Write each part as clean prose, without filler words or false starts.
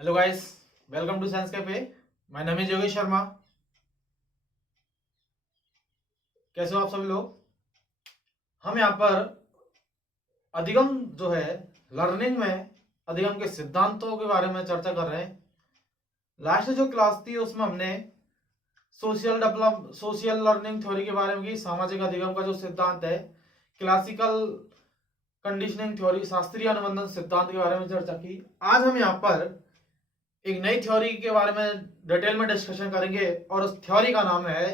Hello guys, welcome to science cafe. My name is Yogesh Sharma. कैसे हो आप सभी लोग? हम यहाँ पर अधिगम जो है लर्निंग में अधिगम के सिद्धांतों के बारे में चर्चा कर रहे हैं। लास्ट जो क्लास थी उसमें हमने सोशल लर्निंग थ्योरी के बारे में की, सामाजिक अधिगम का जो सिद्धांत है, क्लासिकल कंडीशनिंग थ्योरी, शास्त्रीय अनुबंधन सिद्धांत के बारे में चर्चा की। आज हम यहाँ पर एक नई थ्योरी के बारे में डिटेल में डिस्कशन करेंगे और उस थ्योरी का नाम है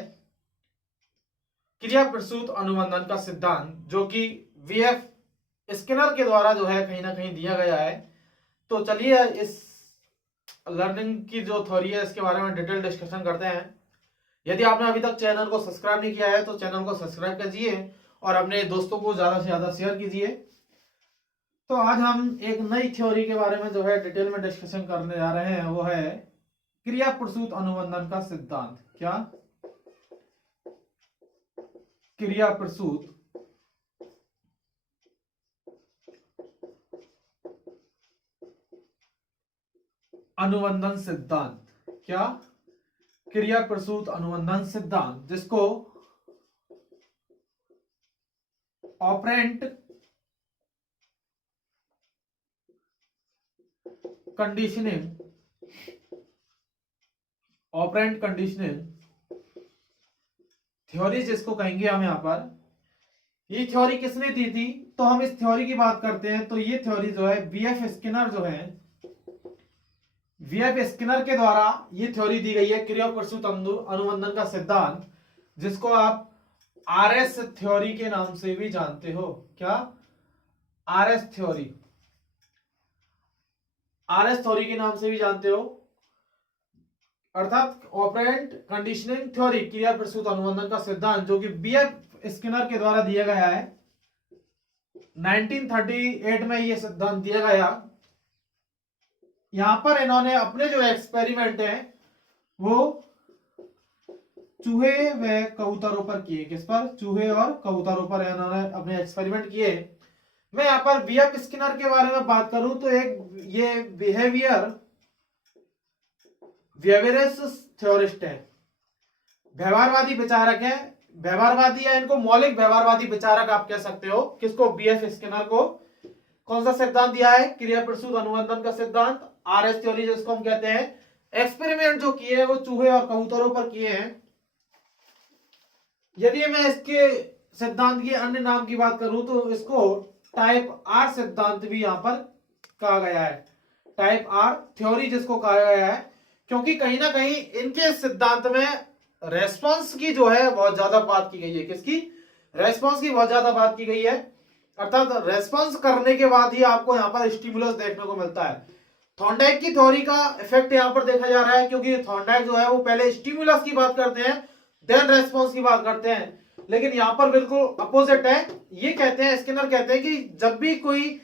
क्रिया प्रसूत अनुबंधन का सिद्धांत, जो कि वीएफ स्किनर के द्वारा जो है कहीं ना कहीं दिया गया है। तो चलिए इस लर्निंग की जो थ्योरी है इसके बारे में डिटेल डिस्कशन करते हैं। यदि आपने अभी तक चैनल को सब्सक्राइब नहीं किया है तो चैनल को सब्सक्राइब कीजिए और अपने दोस्तों को ज्यादा से ज्यादा शेयर कीजिए। तो आज हम एक नई थ्योरी के बारे में जो है डिटेल में डिस्कशन करने जा रहे हैं, वो है क्रिया प्रसूत अनुबंधन का सिद्धांत। क्या? क्रिया प्रसूत अनुबंधन सिद्धांत। क्या? क्रिया प्रसूत अनुबंधन सिद्धांत, जिसको ऑपरेंट कंडीशनिंग थ्योरी जिसको कहेंगे हम यहाँ पर। ये थ्योरी किसने दी थी? तो हम इस थ्योरी की बात करते हैं तो ये थ्योरी जो है वीएफ स्किनर के द्वारा ये थ्योरी दी गई है, क्रिया प्रसूत अनुबंधन का सिद्धांत, जिसको आप आरएस थ्योरी के नाम से भी जानते हो। क्या? आरएस थ्योरी के नाम से भी जानते हो, अर्थात ऑपरेंट कंडीशनिंग थ्योरी, क्रिया प्रसूत अनुबंधन का सिद्धांत, जो कि बीएफ स्किनर के द्वारा दिया गया है। 1938 में यह सिद्धांत दिया गया। यहां पर इन्होंने अपने जो एक्सपेरिमेंट है वो चूहे व कबूतरों पर किए। किस पर? चूहे और कबूतरों पर इन्होंने अपने एक्सपेरिमेंट किए। मैं यहां पर बीएफ स्किनर के बारे में बात करूं तो एक ये बिहेवियरिस्ट थ्योरिस्ट है, व्यवहारवादी विचारक है। व्यवहारवादी या इनको मौलिक व्यवहारवादी विचारक आप कह सकते हो। किसको? बीएफ स्किनर को। कौन सा सिद्धांत दिया है? क्रिया प्रसूत अनुबंधन का सिद्धांत, आरएस थ्योरी जिसको हम कहते हैं। एक्सपेरिमेंट जो किए हैं वो चूहे और कबूतरों पर किए हैं। यदि मैं इसके सिद्धांत की अन्य नाम की बात करूं तो इसको टाइप आर सिद्धांत भी यहां पर कहा गया है। टाइप आर थ्योरी जिसको कहा गया है, क्योंकि कहीं ना कहीं इनके सिद्धांत में रेस्पॉन्स की जो है बहुत ज्यादा बात की गई है। किसकी? रेस्पॉन्स की बहुत ज्यादा बात की गई है, अर्थात रेस्पॉन्स करने के बाद ही आपको यहां पर स्टिमुलस देखने को मिलता है। थॉर्नडाइक की थ्योरी का इफेक्ट यहां पर देखा जा रहा है, क्योंकि थॉर्नडाइक जो है वो पहले स्टिमुलस की बात करते हैं, देन रेस्पॉन्स की बात करते हैं। लेकिन यहां पर बिल्कुल अपोजिट है। ये कहते हैं, स्किनर कहते हैं कि जब भी कोई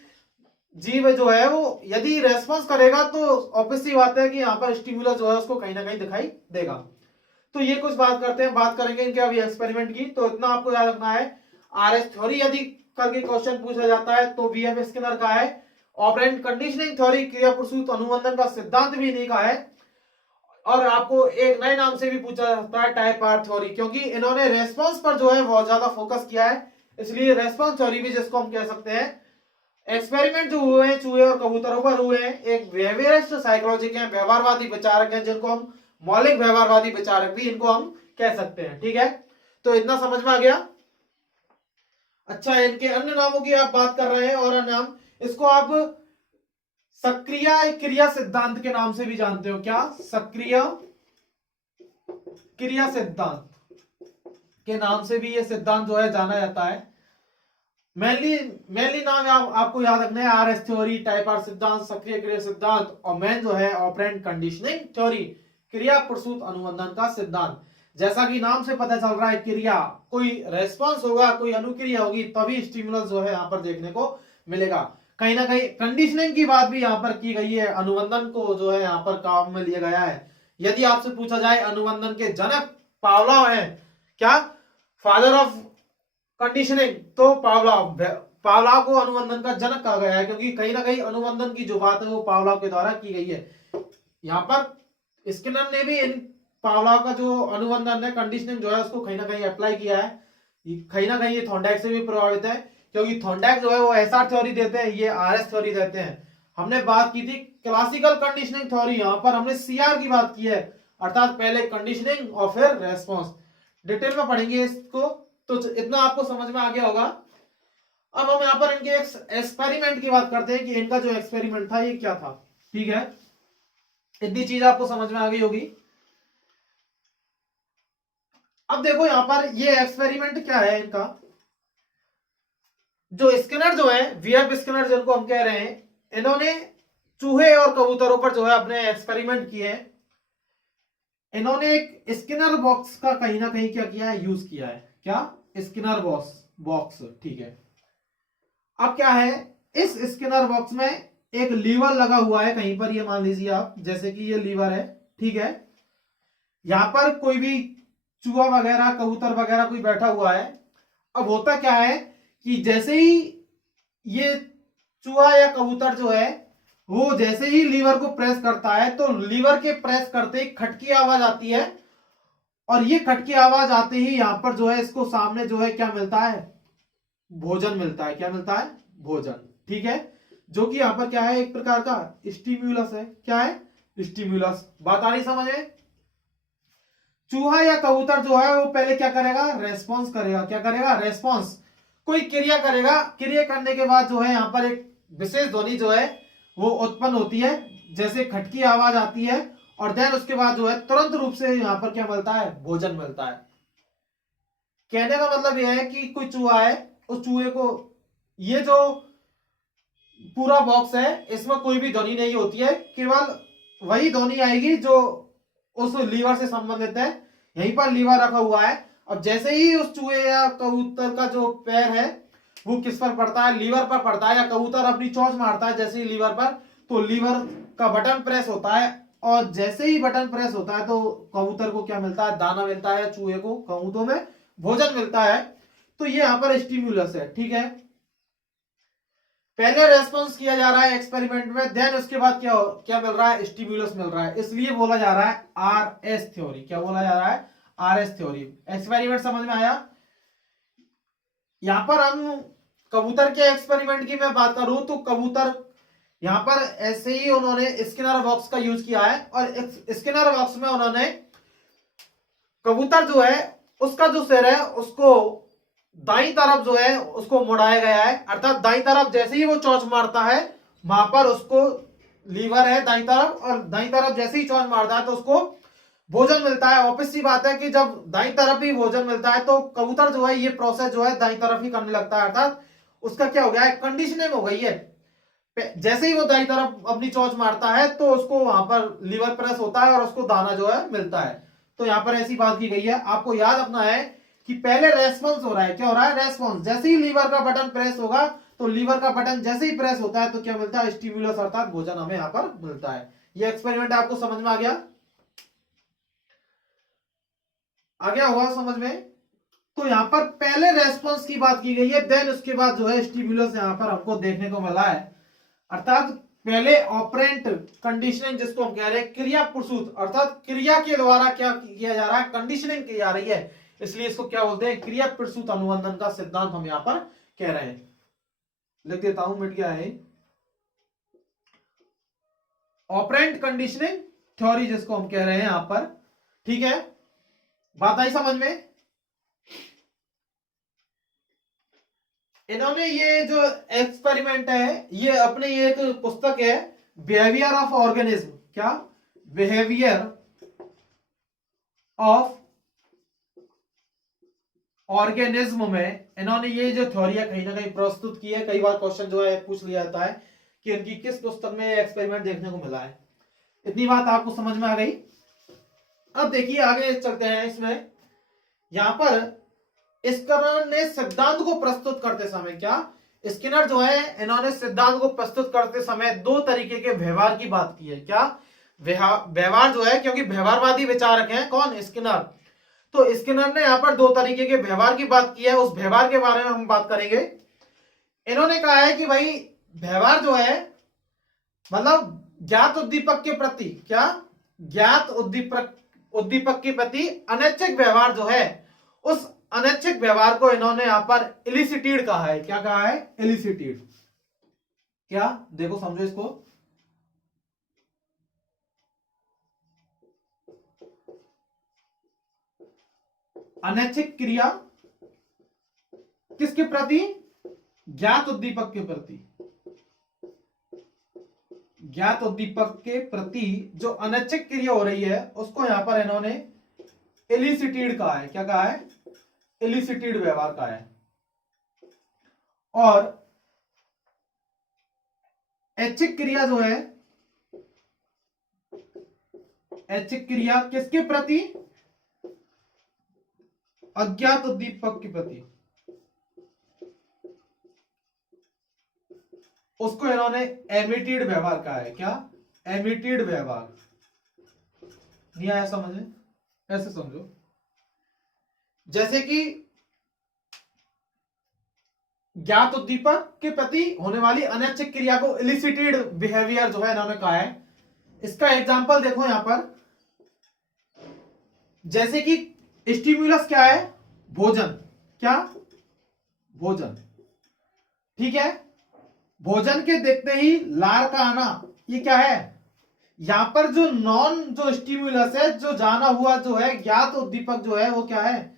जीव जो है वो यदि रेस्पॉन्स करेगा तो ऑब्वियस सी बात है कि यहाँ पर स्टिमुलस जो है उसको कहीं ना कहीं दिखाई देगा। तो ये कुछ बात करेंगे इनके अभी एक्सपेरिमेंट की। तो इतना आपको याद रखना है, आरएस थ्योरी यदि करके क्वेश्चन पूछा जाता है तो बीएफ स्किनर का है। ऑपरेंट कंडीशनिंग थ्योरी, क्रिया प्रसूत अनुबंधन का सिद्धांत भी इन्हीं का है। और आपको एक नए नाम से भी पूछा जाता है, टाइप आर थ्योरी, क्योंकि इन्होंने रेस्पॉन्स पर जो है बहुत ज्यादा फोकस किया है, इसलिए रेस्पॉन्स थ्योरी भी जिसको हम कह सकते हैं। एक्सपेरिमेंट जो हुए हैं चूहे और कबूतरों पर हुए हैं, एक बिहेवियरिस्ट साइकोलॉजी के व्यवहारवादी विचारक हैं, जिनको हम मौलिक व्यवहारवादी विचारक भी इनको हम कह सकते हैं। ठीक है, तो इतना समझ में आ गया। अच्छा, इनके अन्य नामों की आप बात कर रहे हैं, और नाम इसको आप सक्रिय क्रिया सिद्धांत के नाम से भी जानते हो। क्या? सक्रिय क्रिया सिद्धांत के नाम से भी यह सिद्धांत जो है जाना जाता है। मेनली नाम आपको याद रखना है, आरएस थ्योरी, टाइप आर सिद्धांत, सक्रिय क्रिया सिद्धांत, और मेन जो है ऑपरेंट कंडीशनिंग थ्योरी, क्रिया प्रसूत अनुबंधन का सिद्धांत। जैसा कि नाम से पता चल रहा है, क्रिया, कोई रेस्पॉन्स होगा, कोई अनुक्रिया होगी, तभी स्टिमुलस जो है यहाँ पर देखने को मिलेगा। कहीं ना कहीं कंडीशनिंग की बात भी यहाँ पर की गई है, अनुबंधन को जो है यहाँ पर काम में लिया गया है। यदि आपसे पूछा जाए अनुबंधन के जनक पावलोव है, क्या? फादर ऑफ कंडीशनिंग, तो पावलोव को अनुबंधन का जनक कहा गया है, क्योंकि कहीं ना कहीं अनुबंधन की जो बात है वो पावलोव के द्वारा की गई है। यहाँ पर स्किनर ने भी इन पावलोव का जो अनुबंधन है, कंडीशनिंग जो है उसको कहीं ना कहीं अप्लाई किया है। कहीं ना कहीं ये थॉर्नडाइक से भी प्रभावित है, क्योंकि थॉर्नडाइक जो है वो एसआर थ्योरी देते हैं, ये आरएस थ्योरी देते हैं। हमने बात की थी क्लासिकल कंडीशनिंग थ्योरी, यहाँ पर हमने सीआर की बात की है, अर्थात पहले कंडीशनिंग और फिर रेस्पॉन्स। डिटेल में पढ़ेंगे इसको, तो इतना आपको समझ में आ गया होगा। अब हम यहाँ पर इनके एक्सपेरिमेंट की बात करते हैं कि इनका जो एक्सपेरिमेंट था ये क्या था। ठीक है, इतनी चीज आपको समझ में आ गई होगी। अब देखो यहाँ पर ये एक्सपेरिमेंट क्या है इनका। जो स्किनर जो है, वीएफ स्किनर जिनको हम कह रहे हैं, इन्होंने चूहे और कबूतरों पर जो है अपने एक्सपेरिमेंट किए हैं। इन्होंने एक स्किनर बॉक्स का कहीं ना कहीं क्या किया है, यूज किया है। क्या? Skinner box. ठीक है, अब क्या है, इस स्किनर बॉक्स में एक लीवर लगा हुआ है कहीं पर, ये मान लीजिए आप, जैसे कि ये लीवर है। ठीक है, यहां पर कोई भी चूहा वगैरह, कबूतर वगैरह कोई बैठा हुआ है। अब होता क्या है कि जैसे ही ये चूहा या कबूतर जो है वो जैसे ही लीवर को प्रेस करता है, तो लीवर के प्रेस करते ही खटकी आवाज आती है, और ये खटकी आवाज आते ही यहां पर जो है इसको सामने जो है क्या मिलता है, भोजन मिलता है। क्या मिलता है? भोजन। ठीक है, जो कि यहां पर क्या है, एक प्रकार का स्टिम्युलस है। क्या है? स्टिम्युलस। बात आ रही समझ में? चूहा या कबूतर जो है वो पहले क्या करेगा, रेस्पॉन्स करेगा। क्या करेगा? रेस्पॉन्स, कोई क्रिया करेगा। क्रिया करने के बाद जो है यहां पर एक विशेष ध्वनि जो है वो उत्पन्न होती है, जैसे खटकी आवाज आती है, और देन उसके बाद जो है तुरंत रूप से यहां पर क्या मिलता है, भोजन मिलता है। कहने का मतलब यह है कि कोई चूहा है, उस चूहे को, ये जो पूरा बॉक्स है इसमें कोई भी ध्वनि नहीं होती है, केवल वही ध्वनि आएगी जो उस लीवर से संबंधित है। यहीं पर लीवर रखा हुआ है। अब जैसे ही उस चूहे या कबूतर का जो पैर है वो किस पर पड़ता है, लीवर पर पड़ता है, या कबूतर अपनी चोंच मारता है जैसे ही लीवर पर, तो लीवर का बटन प्रेस होता है, और जैसे ही बटन प्रेस होता है तो कबूतर को क्या मिलता है, दाना मिलता है, चूहे को, कबूतरों में भोजन मिलता है। तो ये यहां पर स्टिम्युलस है। ठीक है, पहले रेस्पॉन्स किया जा रहा है एक्सपेरिमेंट में, देन उसके बाद क्या क्या मिल रहा है, स्टिम्युलस मिल रहा है, इसलिए बोला जा रहा है आरएस थ्योरी। क्या बोला जा रहा है? RS theory. एक्सपेरिमेंट समझ में आया? यहां पर हम कबूतर के एक्सपेरिमेंट की मैं बात करूं तो कबूतर यहां पर ऐसे ही उन्होंने स्किनर बॉक्स का यूज किया है, और स्किनर बॉक्स में उन्होंने कबूतर जो है उसका जो सिर है उसको दाईं तरफ जो है उसको मुड़ाया गया है, अर्थात दाईं तरफ जैसे ही वो चोंच मारता है वहां पर उसको, लीवर है दाईं तरफ, और दाईं तरफ जैसे ही चोंच मारता है तो उसको भोजन मिलता है। ऑब्वियस सी बात है कि जब दाईं तरफ ही भोजन मिलता है तो कबूतर जो है ये प्रोसेस जो है दाईं तरफ ही करने लगता है, अर्थात उसका क्या हो गया है, कंडीशनिंग हो गई है। जैसे ही वो दाईं तरफ अपनी चोंच मारता है तो उसको वहां पर लीवर प्रेस होता है और उसको दाना जो है मिलता है। तो यहां पर ऐसी बात की गई है, आपको याद रखना है कि पहले रेस्पॉन्स हो रहा है। क्या हो रहा है? रेस्पॉन्स। जैसे ही लीवर का बटन प्रेस होगा, तो लीवर का बटन जैसे ही प्रेस होता है तो क्या मिलता है, स्टिम्युलस, अर्थात भोजन हमें यहां पर मिलता है। ये एक्सपेरिमेंट आपको समझ में आ गया? आ गया होगा समझ में? तो यहां पर पहले रेस्पॉन्स की बात की गई है, देन उसके बाद जो है स्टिम्युलस यहां पर हमको देखने को मिला है, अर्थात पहले ऑपरेंट कंडीशनिंग जिसको हम कह रहे हैं, क्रिया प्रसूत, अर्थात क्रिया के द्वारा क्या किया जा रहा है, कंडीशनिंग की जा रही है, इसलिए इसको क्या बोलते हैं, क्रिया प्रसूत अनुबंधन का सिद्धांत हम यहां पर कह रहे हैं। लिख देता हूं, मिट गया है। ऑपरेंट कंडीशनिंग थ्योरी जिसको हम कह रहे हैं यहां पर। ठीक है, बात आई समझ में? इन्होंने ये जो एक्सपेरिमेंट है ये अपने ये एक पुस्तक है, बिहेवियर ऑफ ऑर्गेनिज्म। क्या? बिहेवियर ऑफ ऑर्गेनिज्म में इन्होंने ये जो थ्योरी है कहीं ना कहीं प्रस्तुत की है। कई बार क्वेश्चन जो है पूछ लिया जाता है कि इनकी किस पुस्तक में एक्सपेरिमेंट देखने को मिला है। इतनी बात आपको समझ में आ गई? अब देखिए आगे चलते हैं। इसमें यहां पर स्किनर ने सिद्धांत को प्रस्तुत करते समय, क्या स्किनर जो है इन्होंने सिद्धांत को प्रस्तुत करते समय दो तरीके के व्यवहार की बात की है। क्या व्यवहार जो है, क्योंकि व्यवहारवादी विचारक हैं कौन, स्किनर, तो स्किनर ने यहां पर दो तरीके के व्यवहार की बात की है, उस व्यवहार के बारे में हम बात करेंगे। इन्होंने कहा है कि भाई व्यवहार जो है मतलब ज्ञात उद्दीपक के प्रति क्या, ज्ञात उद्दीपक के प्रति अनैच्छिक व्यवहार जो है, उस अनैच्छिक व्यवहार को इन्होंने यहां पर इलिसिटेड कहा है। क्या कहा है? इलिसिटेड। क्या, देखो समझो इसको। अनैच्छिक क्रिया किसके प्रति? ज्ञात उद्दीपक के प्रति। ज्ञात उद्दीपक के प्रति जो अनैच्छिक क्रिया हो रही है उसको यहां पर इन्होंने इलिसिटेड कहा है। क्या कहा है? इलिसिटेड व्यवहार कहा है। और ऐच्छिक क्रिया जो है, ऐच्छिक क्रिया किसके प्रति? अज्ञात उद्दीपक के प्रति, उसको इन्होंने एमिटेड व्यवहार कहा है। क्या? एमिटेड व्यवहार। नहीं आया समझ में? ऐसे समझो जैसे कि ज्ञात उद्दीपक के प्रति होने वाली अनैच्छिक क्रिया को इलिसिटेड बिहेवियर जो है इन्होंने कहा है। इसका एग्जांपल देखो यहां पर, जैसे कि स्टिमुलस क्या है? भोजन। क्या? भोजन। ठीक है, भोजन के देखते ही लार का आना, ये क्या है? यहां पर जो नॉन जो स्टिमुलस है, जो जाना हुआ जो है ज्ञात उद्दीपक जो है वो क्या है?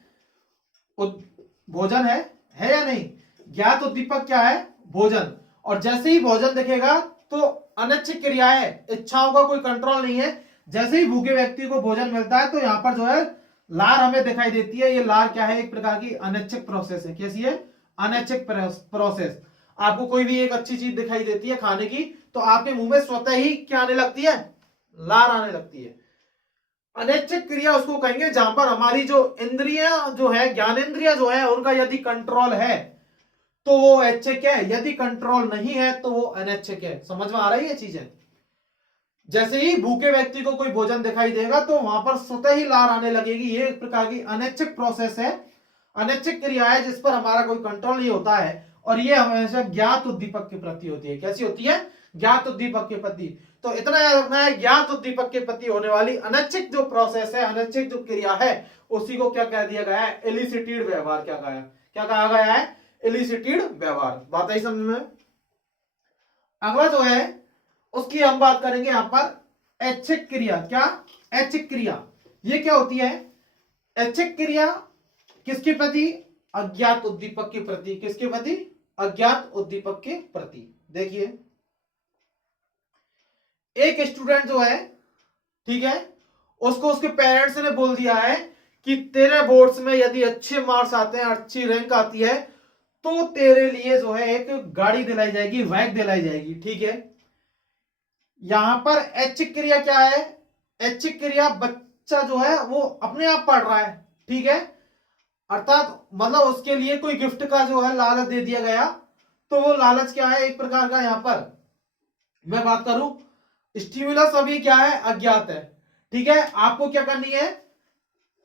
भोजन है या नहीं? ज्ञात उद्दीपक क्या है? भोजन। और जैसे ही भोजन दिखेगा तो अनैच्छिक क्रिया है, इच्छाओं का कोई कंट्रोल नहीं है। जैसे ही भूखे व्यक्ति को भोजन मिलता है तो यहां पर जो है लार हमें दिखाई देती है। ये लार क्या है? एक प्रकार की अनैच्छिक प्रोसेस है। कैसी है? अनैच्छिक प्रोसेस। आपको कोई भी एक अच्छी चीज दिखाई देती है खाने की, तो आपके मुंह में स्वतः ही क्या आने लगती है? लार आने लगती है। अनैच्छिक क्रिया उसको कहेंगे जहां पर हमारी जो इंद्रियां जो है, ज्ञानेंद्रिया जो है, उनका यदि कंट्रोल है तो वो ऐच्छिक है, यदि कंट्रोल नहीं है तो वो अनैच्छिक है। समझ में आ रही है चीजें? जैसे ही भूखे व्यक्ति को कोई भोजन दिखाई देगा तो वहां पर स्वतः ही लार आने लगेगी। ये एक प्रकार की अनैच्छिक प्रोसेस है, अनैच्छिक क्रिया है जिस पर हमारा कोई कंट्रोल नहीं होता है। और ये हमेशा ज्ञात उद्दीपक के प्रति होती है। कैसी होती है? ज्ञात उद्दीपक के प्रति। तो इतना याद रखना है, ज्ञात उद्दीपक के प्रति होने वाली अनैच्छिक जो प्रोसेस है, अनैच्छिक जो क्रिया है, उसी को क्या कह दिया गया है? इलिसिटेड व्यवहार। क्या कहा गया है? इलिसिटेड व्यवहार। बात आई समझ में? अगला जो है उसकी हम बात करेंगे यहां पर ऐच्छिक क्रिया। क्या? ऐच्छिक क्रिया ये क्या होती है? ऐच्छिक क्रिया किसके प्रति? अज्ञात उद्दीपक के प्रति। किसके प्रति? अज्ञात उद्दीपक के प्रति। देखिए, एक स्टूडेंट जो है, ठीक है, उसको उसके पेरेंट्स ने बोल दिया है कि तेरे बोर्ड्स में यदि अच्छे मार्क्स आते हैं, अच्छी रैंक आती है, तो तेरे लिए जो है एक गाड़ी दिलाई जाएगी, बाइक दिलाई जाएगी। ठीक है, यहां पर ऐच्छिक क्रिया क्या है? ऐच्छिक क्रिया बच्चा जो है वो अपने आप पढ़ रहा है। ठीक है, अर्थात मतलब उसके लिए कोई गिफ्ट का जो है लालच दे दिया गया, तो वो लालच क्या है? एक प्रकार का यहां पर मैं बात करूं, स्टिमुलस अभी क्या है? अज्ञात है। ठीक है, आपको क्या करनी है?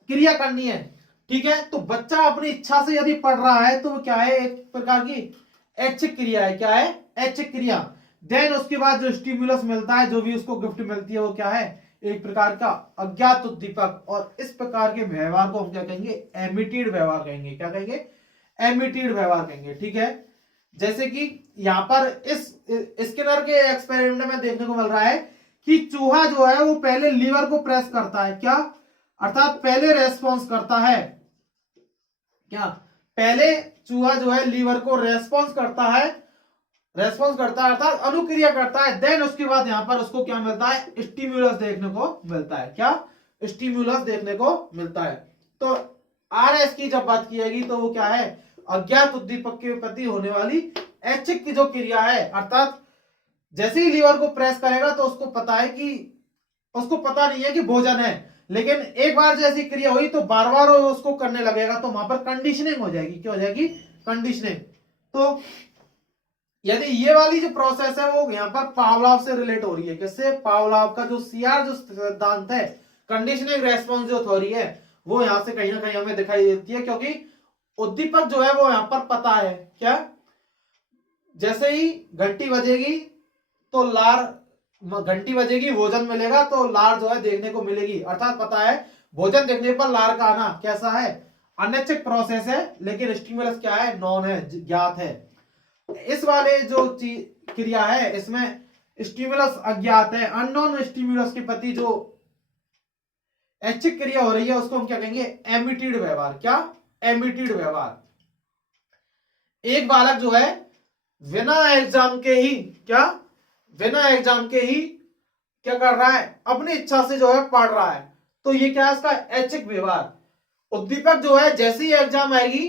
क्रिया करनी है। ठीक है, तो बच्चा अपनी इच्छा से यदि पढ़ रहा है तो वो क्या है? एक प्रकार की ऐच्छिक क्रिया है। क्या है? ऐच्छिक क्रिया। देन उसके बाद जो स्टिमुलस मिलता है, जो भी उसको गिफ्ट मिलती है, वो क्या है? एक प्रकार का अज्ञात उद्दीपक। और इस प्रकार के व्यवहार को हम क्या कहेंगे? एमिटेड व्यवहार कहेंगे। क्या कहेंगे? एमिटेड व्यवहार कहेंगे। ठीक है, जैसे कि यहां पर इस स्किनर के एक्सपेरिमेंट में देखने को मिल रहा है कि चूहा जो है वो पहले लीवर को प्रेस करता है। क्या? अर्थात पहले रेस्पॉन्स करता है। क्या? पहले चूहा जो है लीवर को रेस्पॉन्स करता है, अर्थात अनुक्रिया करता है। देन उसके बाद यहां पर उसको क्या मिलता है? स्टिमुलस देखने को मिलता है। क्या? स्टिमुलस देखने को मिलता है। तो आरएस की जब बात की जाएगी तो वो क्या है? अज्ञात उद्दीपक के प्रति होने वाली ऐच्छिक की जो क्रिया है, अर्थात जैसे ही लीवर को प्रेस करेगा तो उसको पता नहीं है कि भोजन है, लेकिन एक बार जैसी क्रिया हुई तो बार बार उसको करने लगेगा, तो वहां पर कंडीशनिंग हो जाएगी। क्या हो जाएगी? कंडीशनिंग। तो यदि ये वाली जो प्रोसेस है वो यहाँ पर पावलाव से रिलेट हो रही है। किससे? पावलाव का जो सीआर जो सिद्धांत है, कंडीशनिंग रेस्पॉन्स जो थ्योरी है, वो यहां से कहीं ना कहीं हमें दिखाई देती है, क्योंकि उद्दीपक जो है वो यहां पर पता है। क्या? जैसे ही घंटी बजेगी तो लार घंटी बजेगी, भोजन मिलेगा, तो लार जो है देखने को मिलेगी। अर्थात पता है भोजन देखने पर लार का आना कैसा है, अनैच्छिक प्रोसेस है, लेकिन स्टिमुलस क्या है, नॉन है, ज्ञात है। इस वाले जो क्रिया है इसमें स्टिमुलस अज्ञात है। अननोन स्टिमुलस के प्रति जो ऐच्छिक क्रिया हो रही है उसको हम क्या कहेंगे, एमिटिड व्यवहार। क्या, एमिटिड व्यवहार। एक बालक जो है बिना एग्जाम के ही, क्या, बिना एग्जाम के ही क्या कर रहा है, अपनी इच्छा से जो है पढ़ रहा है, तो ये क्या है इसका ऐच्छिक व्यवहार। उद्दीपक जो है जैसे ही एग्जाम आएगी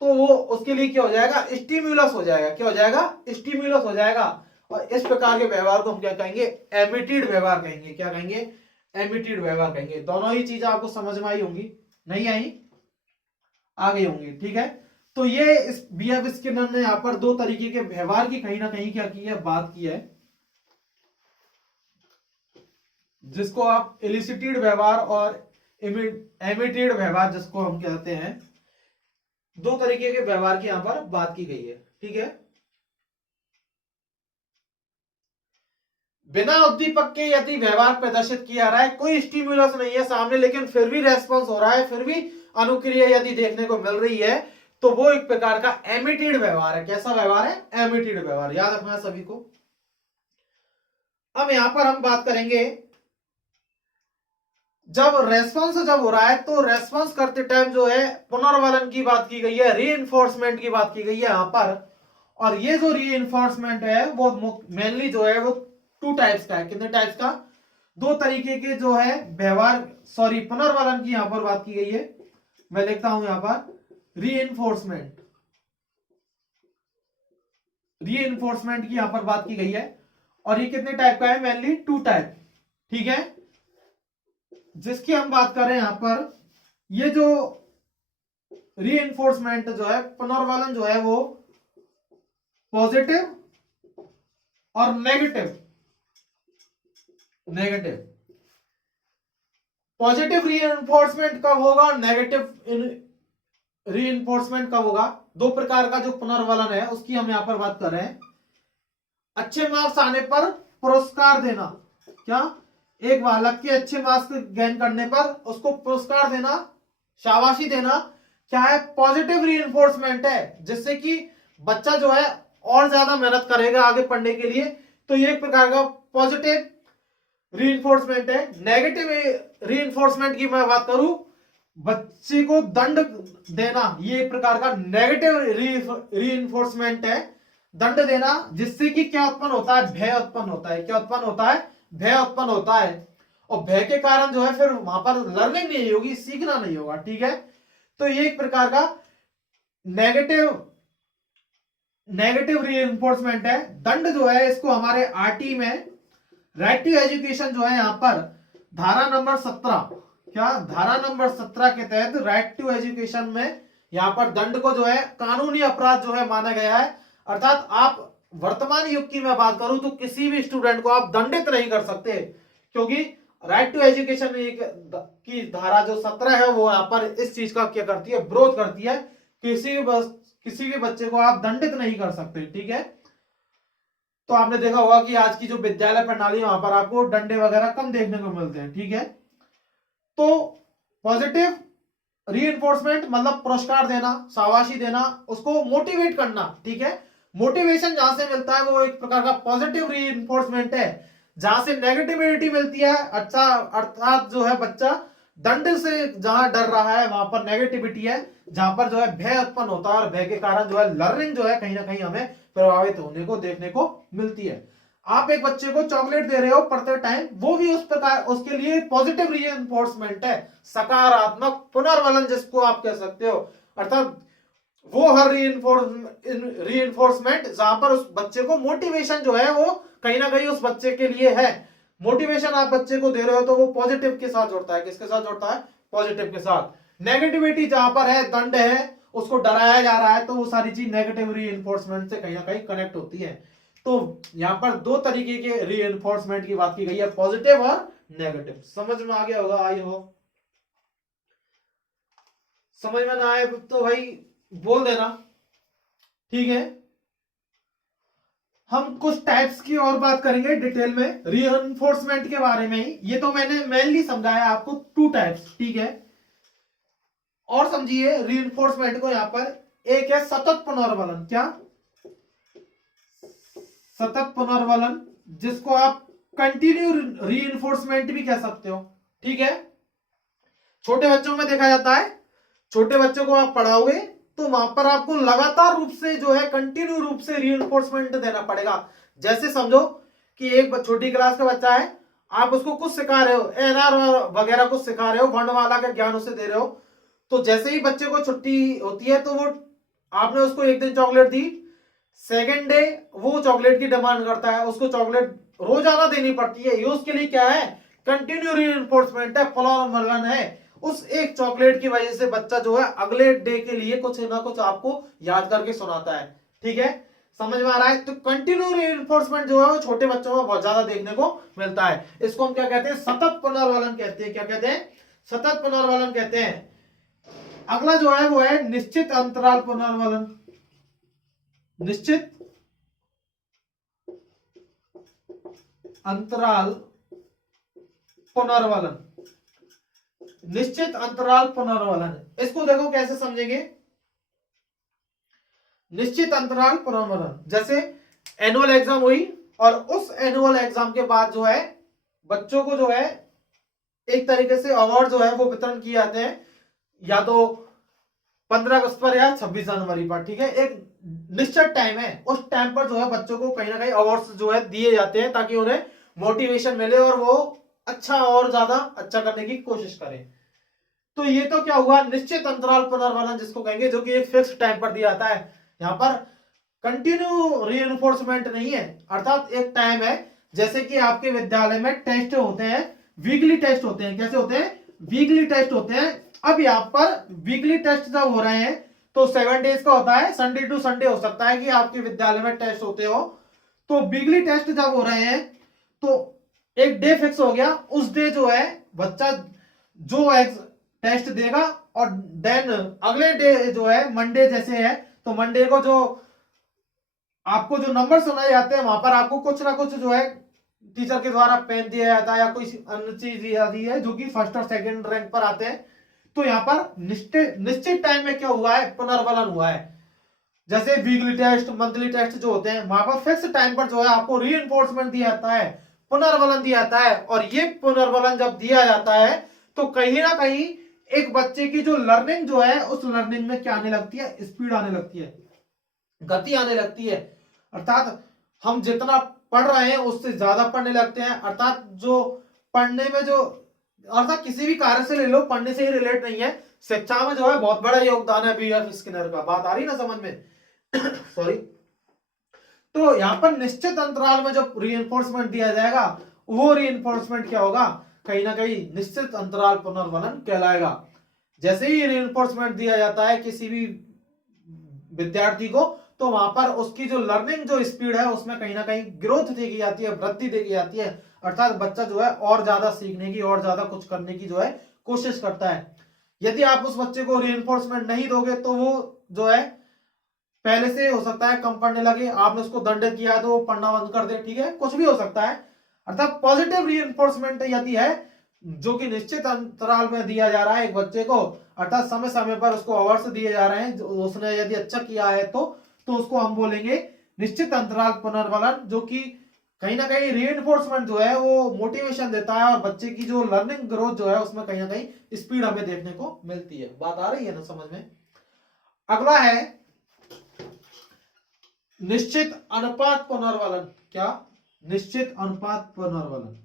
तो वो उसके लिए क्या हो जाएगा, स्टिम्युलस हो जाएगा। क्या हो जाएगा, स्टिम्युलस हो जाएगा। और इस प्रकार के व्यवहार को हम क्या कहेंगे, एमिटिड व्यवहार कहेंगे। क्या कहेंगे, एमिटिड व्यवहार कहेंगे। दोनों ही चीजें आपको समझ में आई होंगी, नहीं आई, आ गई होंगी, ठीक है। तो ये इस B.F. स्किनर ने यहाँ पर दो तरीके के व्यवहार की कहीं ना कहीं क्या की है, बात की है, जिसको आप इलिसिटेड व्यवहार और एमिटेड व्यवहार जिसको हम कहते हैं, दो तरीके के व्यवहार की यहां पर बात की गई है, ठीक है। बिना उद्दीपक के यदि व्यवहार प्रदर्शित किया रहा है, कोई स्टिमुलस नहीं है सामने, लेकिन फिर भी रेस्पॉन्स हो रहा है, फिर भी अनुक्रिया यदि देखने को मिल रही है, तो वो एक प्रकार का एमिटेड व्यवहार है। कैसा व्यवहार है, एमिटेड व्यवहार। याद रखना सभी को। अब यहां पर हम बात करेंगे, जब हो रहा है तो रेस्पॉन्स करते टाइम जो है पुनर्वलन की बात की गई है, रीइंफोर्समेंट की बात की गई है यहां पर। और ये जो रीइंफोर्समेंट है वो मेनली जो है वो टू टाइप्स का है। कितने टाइप्स का, दो तरीके के जो है व्यवहार, सॉरी, पुनर्वलन की यहां पर बात की गई है। मैं लिखता हूं यहां पर रीइंफोर्समेंट, रीइंफोर्समेंट की यहां पर बात की गई है। और ये कितने टाइप का है, मेनली टू टाइप, ठीक है। जिसकी हम बात कर रहे हैं यहां पर, ये जो रीइंफोर्समेंट जो है, पुनर्वलन जो है, वो पॉजिटिव और नेगेटिव, नेगेटिव पॉजिटिव रीइंफोर्समेंट कब होगा, नेगेटिव रीइंफोर्समेंट कब होगा। दो प्रकार का जो पुनर्वलन है उसकी हम यहां पर बात कर रहे हैं। अच्छे मार्क्स आने पर पुरस्कार देना, क्या, एक बालक के अच्छे मार्क्स गेन करने पर उसको पुरस्कार देना, शाबाशी देना, क्या है, पॉजिटिव रीइंफोर्समेंट है, जिससे कि बच्चा जो है और ज्यादा मेहनत करेगा आगे पढ़ने के लिए। तो ये एक प्रकार का पॉजिटिव रीइंफोर्समेंट है। नेगेटिव रीइंफोर्समेंट की मैं बात करूं, बच्चे को दंड देना, ये एक प्रकार का नेगेटिव रीइंफोर्समेंट है, दंड देना, जिससे कि क्या उत्पन्न होता है, भय उत्पन्न होता है। क्या उत्पन्न होता है, भय उत्पन्न होता है। और भय के कारण जो है फिर वहां पर लर्निंग नहीं होगी, सीखना नहीं होगा, ठीक है। तो ये एक प्रकार का नेगेटिव नेगेटिव रीइंफोर्समेंट है। दंड जो है इसको हमारे आरटी में राइट टू एजुकेशन जो है यहां पर धारा नंबर 17, क्या, धारा नंबर 17 के तहत राइट टू एजुकेशन में यहां पर दंड को जो है कानूनी अपराध जो है माना गया है। अर्थात आप वर्तमान युग की मैं बात करूं तो किसी भी स्टूडेंट को आप दंडित नहीं कर सकते, क्योंकि राइट टू एजुकेशन की धारा जो 17 है वो यहां पर इस चीज का क्या करती है, विरोध करती है। किसी भी बच्चे को आप दंडित नहीं कर सकते, ठीक है। तो आपने देखा होगा कि आज की जो विद्यालय प्रणाली है वहां पर आपको डंडे वगैरह कम देखने को मिलते हैं, ठीक है। तो पॉजिटिव रीइंफोर्समेंट मतलब पुरस्कार देना, शाबाशी देना, उसको मोटिवेट करना, ठीक है। मोटिवेशन जहां से मिलता है वो एक प्रकार का पॉजिटिव रीइंफोर्समेंट है। जहां से नेगेटिविटी मिलती है, अच्छा, अर्थात जो है बच्चा दंड से जहां डर रहा है वहां पर नेगेटिविटी है, जहां पर जो है भय उत्पन्न होता है, और भय के कारण जो है लर्निंग जो है कहीं ना कहीं हमें प्रभावित होने को देखने को मिलती है। आप एक बच्चे को चॉकलेट दे रहे हो पढ़ते टाइम, वो भी उस प्रकार उसके लिए पॉजिटिव रीइंफोर्समेंट है, सकारात्मक पुनर्वलन जिसको आप कह सकते हो। अर्थात वो हर रीइंफोर्समेंट जहां पर उस बच्चे को मोटिवेशन जो है वो कहीं ना कहीं उस बच्चे के लिए है। मोटिवेशन आप बच्चे को दे रहे हो तो वो पॉजिटिव के साथ जुड़ता है। किसके साथ जुड़ता है, पॉजिटिव के साथ। नेगेटिविटी जहां पर है, दंड है, उसको डराया जा रहा है, तो वो सारी चीज नेगेटिव रीइंफोर्समेंट से कहीं ना कहीं कनेक्ट होती है। तो यहां पर दो तरीके के रीइंफोर्समेंट की बात की गई है, पॉजिटिव और नेगेटिव। समझ में आ गया होगा, आई हो। समझ में ना आए तो भाई बोल देना, ठीक है। हम कुछ टाइप्स की और बात करेंगे डिटेल में रीइंफोर्समेंट के बारे में ही। ये तो मैंने मेनली समझाया आपको 2 टाइप्स, ठीक है। और समझिए रीइंफोर्समेंट को यहां पर, एक है सतत पुनर्बलन। क्या? सतत पुनर्बलन, जिसको आप कंटिन्यू रीइंफोर्समेंट भी कह सकते हो, ठीक है। छोटे बच्चों में देखा जाता है, छोटे बच्चों को आप पढ़ाओगे तो वहां पर आपको लगातार रूप से जो है कंटिन्यू रूप से रीइंफोर्समेंट देना पड़ेगा। जैसे समझो कि एक छोटी क्लास का बच्चा है, आप उसको कुछ सिखा रहे हो, एनआर वगैरह कुछ सिखा रहे हो, वर्णमाला का ज्ञान उसे दे रहे हो, तो जैसे ही बच्चे को छुट्टी होती है तो वो, आपने उसको एक दिन चॉकलेट दी, सेकेंड डे वो चॉकलेट की डिमांड करता है, उसको चॉकलेट रोजाना देनी पड़ती है। ये उसके लिए क्या है? कंटिन्यू रीइंफोर्समेंट है, पुनर्मलन है। उस एक चॉकलेट की वजह से बच्चा जो है अगले डे के लिए कुछ ना कुछ आपको याद करके सुनाता है, ठीक है। समझ में आ रहा है? तो कंटिन्यू रीइंफोर्समेंट जो है वो छोटे बच्चों में बहुत ज्यादा देखने को मिलता है। इसको हम क्या कहते हैं? सतत पुनर्वलन कहते हैं। क्या कहते हैं? सतत पुनर्वलन कहते हैं। अगला जो है वो है निश्चित अंतराल पुनर्वलन। निश्चित अंतराल पुनर्वलन, निश्चित अंतराल पुनर्वलन, इसको देखो कैसे समझेंगे। निश्चित अंतराल पुनर्वलन, जैसे एनुअल एग्जाम हुई और उस एनुअल एग्जाम के बाद जो है बच्चों को जो है एक तरीके से अवार्ड जो है वो वितरण किए जाते हैं, या तो 15 अगस्त पर या 26 जनवरी पर, ठीक है। एक निश्चित टाइम है, उस टाइम पर जो है बच्चों को कहीं ना कहीं अवार्ड्स जो है दिए जाते हैं ताकि उन्हें मोटिवेशन मिले और वो अच्छा और ज्यादा अच्छा करने की कोशिश करें। तो ये तो क्या हुआ? निश्चित अंतराल पुनर्वलन जिसको कहेंगे, जो कि एक फिक्स टाइम पर दिया जाता है। यहां पर कंटिन्यू रीइंफोर्समेंट नहीं है, अर्थात एक टाइम है। जैसे कि आपके विद्यालय में टेस्ट होते हैं, वीकली टेस्ट होते हैं। कैसे होते हैं? वीकली टेस्ट होते हैं। अब यहां पर वीकली टेस्ट जब हो रहे हैं तो 7 डेज का होता है, संडे टू संडे हो सकता है कि आपके विद्यालय में टेस्ट होते हो। तो वीकली टेस्ट जब हो रहे हैं तो एक डे फिक्स हो गया, उस डे जो है बच्चा जो टेस्ट देगा, और देन अगले डे जो है मंडे जैसे है तो मंडे को जो आपको जो नंबर सुनाए जाते हैं वहां पर आपको कुछ ना कुछ जो है टीचर के द्वारा पेन दिया जाता है या कोई अन्य चीज दी जाती है जो कि फर्स्ट और सेकंड रैंक पर आते हैं। तो यहां पर निश्चित टाइम में क्या हुआ है? पुनर्वलन हुआ है। जैसे वीकली टेस्ट, मंथली टेस्ट जो होते हैं वहां पर फिक्स टाइम पर जो है आपको रीइंफोर्समेंट दिया जाता है, पुनर्वलन दिया जाता है। और ये पुनर्वलन जब दिया जाता है तो कहीं ना कहीं एक बच्चे की जो लर्निंग जो है उस लर्निंग में क्या आने लगती है? स्पीड आने लगती है, गति आने लगती है। अर्थात हम जितना पढ़ रहे हैं उससे ज्यादा पढ़ने लगते हैं। अर्थात जो पढ़ने में जो, अर्थात किसी भी कार्य से ले लो, पढ़ने से ही रिलेट नहीं है, शिक्षा में जो है बहुत बड़ा योगदान है बी.एफ. स्किनर का। बात आ रही ना समझ में? सॉरी। तो यहां पर निश्चित अंतराल में जो रीइंफोर्समेंट दिया जाएगा वो रीइंफोर्समेंट क्या होगा? कहीं ना कहीं निश्चित अंतराल पुनर्वलन कहलाएगा। जैसे ही रीइंफोर्समेंट दिया जाता है किसी भी विद्यार्थी को तो वहां पर उसकी जो लर्निंग जो स्पीड है उसमें कहीं ना कहीं ग्रोथ देखी जाती है, वृद्धि देखी जाती है। अर्थात बच्चा जो है और ज्यादा सीखने की और ज्यादा कुछ करने की जो है कोशिश करता है। यदि आप उस बच्चे को रीइंफोर्समेंट नहीं दोगे तो वो जो है पहले से हो सकता है कम पढ़ने लगे, आपने उसको दंडित किया तो वो पढ़ना बंद कर दे, ठीक है, कुछ भी हो सकता है। अर्थात पॉजिटिव रीइंफोर्समेंट यदि है जो कि निश्चित अंतराल में दिया जा रहा है एक बच्चे को, अर्थात समय समय पर उसको अवार्ड्स दिए जा रहे हैं, उसने यदि अच्छा किया है तो उसको हम बोलेंगे निश्चित अंतराल पुनर्वलन, जो कि कहीं ना कहीं रीइंफोर्समेंट जो है वो मोटिवेशन देता है और बच्चे की जो लर्निंग ग्रोथ जो है उसमें कहीं ना कहीं स्पीड हमें देखने को मिलती है। बात आ रही है ना समझ में? अगला है निश्चित अनुपात पुनर्वलन। क्या? निश्चित अनुपात पुनर्वलन।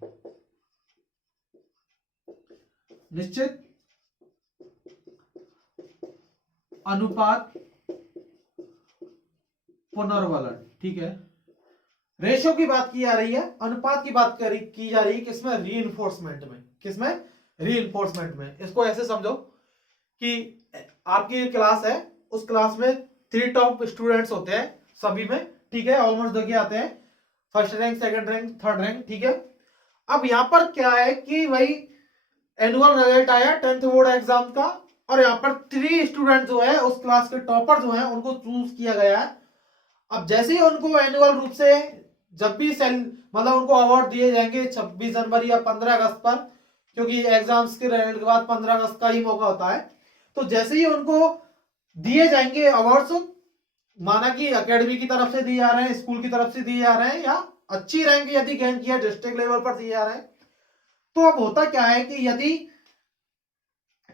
निश्चित अनुपात पुनर्वलन, ठीक है। रेशो की बात की जा रही है, अनुपात की बात की जा रही है किसमें? रीइंफोर्समेंट में। किसमें? रीइंफोर्समेंट में। इसको ऐसे समझो कि आपकी क्लास है, उस क्लास में 3 टॉप स्टूडेंट्स होते हैं सभी में, ठीक है, ऑलमोस्ट देखे आते हैं, first rank, second rank, third rank, ठीक है। अब यहां पर क्या है कि भाई एनुअल रिजल्ट आया 10th बोर्ड एग्जाम का, और यहां पर 3 स्टूडेंट जो है उस क्लास के टॉपर जो है उनको चूज किया गया है। अब जैसे ही उनको एनुअल रूप से जब भी मतलब उनको अवार्ड दिए जाएंगे 26 जनवरी या 15 अगस्त पर, क्योंकि एग्जाम्स के रहने के बाद 15 अगस्त का ही मौका होता है, तो जैसे ही उनको दिए जाएंगे अवार्ड्स, माना कि एकेडमी की तरफ से दिए जा रहे हैं, स्कूल की तरफ से दिए जा रहे हैं, या अच्छी रैंक यदि गेन किया डिस्ट्रिक्ट लेवल पर दिए जा रहे हैं, तो अब होता क्या है कि यदि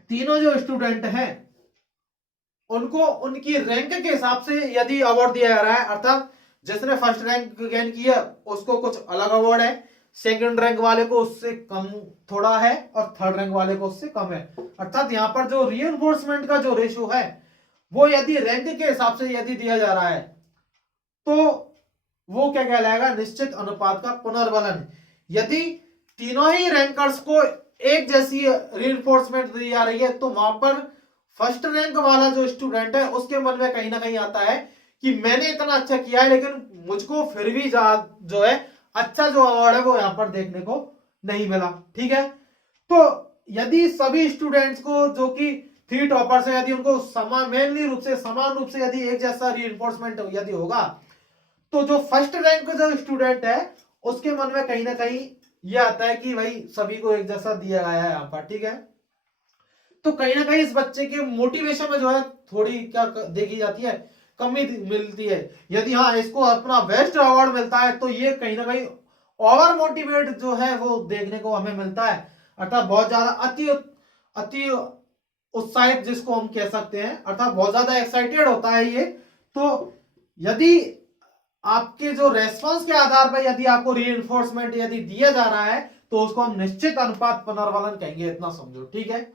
तीनों जो स्टूडेंट हैं उनको उनकी रैंक के हिसाब से यदि अवार्ड दिया जा रहा है, अर्थात जिसने फर्स्ट रैंक गेन किया उसको कुछ अलग अवार्ड है, सेकंड रैंक वाले को उससे कम थोड़ा है, और थर्ड रैंक वाले को उससे कम है। अर्थात यहाँ पर जो रीइंफोर्समेंट का जो रेशियो है वो यदि रैंक के हिसाब से यदि दिया जा रहा है तो वो क्या कहलाएगा, निश्चित अनुपात का पुनर्बलन। यदि तीनों ही रैंकर्स को एक जैसी रीइंफोर्समेंट दी जा रही है तो वहां पर फर्स्ट रैंक वाला जो स्टूडेंट है उसके मन में कहीं ना कहीं आता है कि मैंने इतना अच्छा किया है लेकिन मुझको फिर भी जो है अच्छा जो अवार्ड है वो यहां पर देखने को नहीं मिला। ठीक है, तो यदि सभी स्टूडेंट्स को जो कि 3 टॉपर्स है यदि उनको समान रूप से यदि एक जैसा रीइंफोर्समेंट यदि होगा तो जो फर्स्ट रैंक जो स्टूडेंट है उसके मन में कहीं ना कहीं ये आता है कि भाई सभी को एक जैसा दिया गया है यहाँ पर। ठीक है, तो कहीं ना कहीं इस बच्चे के मोटिवेशन में जो है थोड़ी क्या देखी जाती है, कमी मिलती है। यदि हाँ इसको अपना बेस्ट अवार्ड मिलता है तो ये कहीं ना कहीं ओवर मोटिवेट जो है वो देखने को हमें मिलता है, अर्थात बहुत ज्यादा अति अति उत्साहित जिसको हम कह सकते हैं, अर्थात बहुत ज्यादा एक्साइटेड होता है ये। तो यदि आपके जो रेस्पॉन्स के आधार पर यदि आपको रीइंफोर्समेंट यदि दिया जा रहा है तो उसको हम निश्चित अनुपात पुनर्बलन कहेंगे, इतना समझो। ठीक है,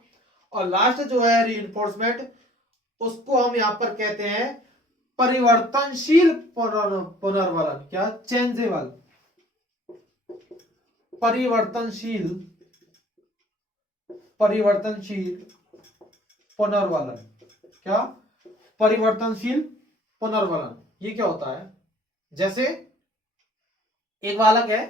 और लास्ट जो है रीइंफोर्समेंट उसको हम यहां पर कहते हैं परिवर्तनशील पुनर्बलन। क्या, चेंजेबल, परिवर्तनशील परिवर्तनशील पुनर्बलन। क्या, परिवर्तनशील पुनर्बलन, ये क्या होता है? जैसे एक बालक है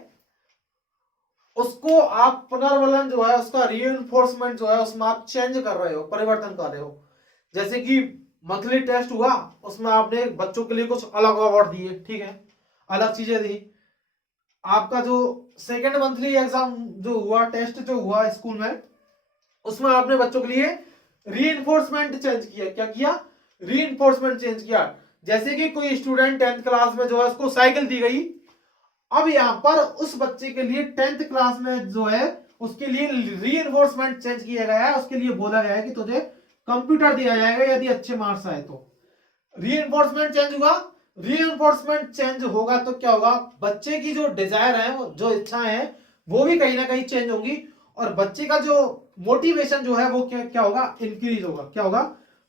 उसको आप पुनर्बलन जो है उसका रीइंफोर्समेंट जो है उसमें आप चेंज कर रहे हो, परिवर्तन कर रहे हो। जैसे कि मंथली टेस्ट हुआ उसमें आपने बच्चों के लिए कुछ अलग अवार्ड दिए, ठीक है, अलग चीजें दी। आपका जो सेकेंड मंथली एग्जाम जो हुआ, टेस्ट जो हुआ स्कूल में, उसमें आपने बच्चों के लिए रीइंफोर्समेंट चेंज किया। क्या किया? रीइंफोर्समेंट चेंज किया। जैसे कि कोई स्टूडेंट 10th क्लास में जो है उसको साइकिल दी गई, अब यहां पर उस बच्चे के लिए 10th क्लास में जो है उसके लिए रीइंफोर्समेंट चेंज किया गया है, उसके लिए बोला गया है कि तुझे कंप्यूटर दिया जाएगा यदि अच्छे मार्क्स आए तो। रीइंफोर्समेंट चेंज हुआ, रीइंफोर्समेंट चेंज होगा तो क्या होगा, बच्चे की जो डिजायर है, जो इच्छाएं हैं वो भी कहीं ना कहीं चेंज होंगी, और बच्चे का जो मोटिवेशन जो है वो क्या होगा, इंक्रीज होगा। क्या होगा?